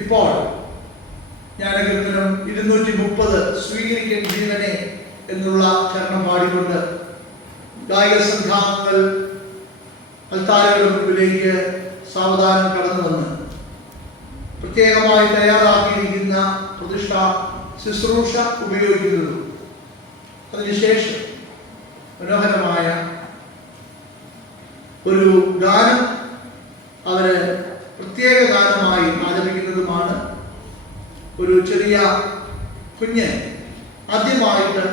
ഇപ്പോൾ ജ്ഞാനകീർത്തനം 230 സ്വീകരിക്കൻ ജീവനെ എന്നുള്ള ചരണം പാടിക്കൊണ്ട് ഗായക സംഘാംഗങ്ങൾ അൽത്താരയുടെ മുമ്പിലേക്ക് സാവധാനം കടന്നു വന്ന് പ്രത്യേകമായി തയ്യാറാക്കിയിരിക്കുന്ന പ്രതിഷ്ഠ ശുശ്രൂഷ ഉപയോഗിക്കുന്നതും അതിനുശേഷം മനോഹരമായ ഒരു ഗാനം അവര് പ്രത്യേക ഗാനമായി ആലപിക്കുന്നതുമാണ്. ഒരു ചെറിയ കുഞ്ഞ് ആദ്യമായിട്ട്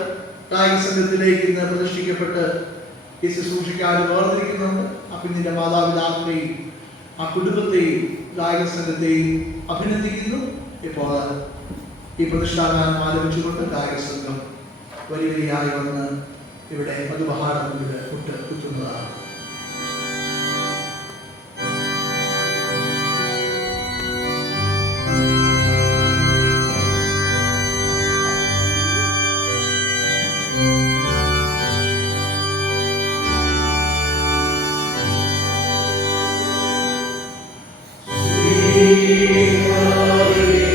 ഗായക സംഘത്തിലേക്ക് ഇന്ന് പ്രതിഷ്ഠിക്കപ്പെട്ട് ഈ ശുശ്രൂഷയ്ക്കാർ വേർതിരിക്കുന്നുണ്ട്. ആ കുഞ്ഞിന്റെ മാതാപിതാക്കളെയും ആ കുടുംബത്തെയും ഗായക സംഘത്തെയും അഭിനന്ദിക്കുന്നു. ഇപ്പോൾ ഈ പ്രതിഷ്ഠാഗാനം ആലപിച്ചുകൊണ്ട് ഗായക സംഘം വരിയായി വന്ന് ഇവിടെ മധുബഹാരത്തിൽ കുത്തുന്നതാണ്. Sweet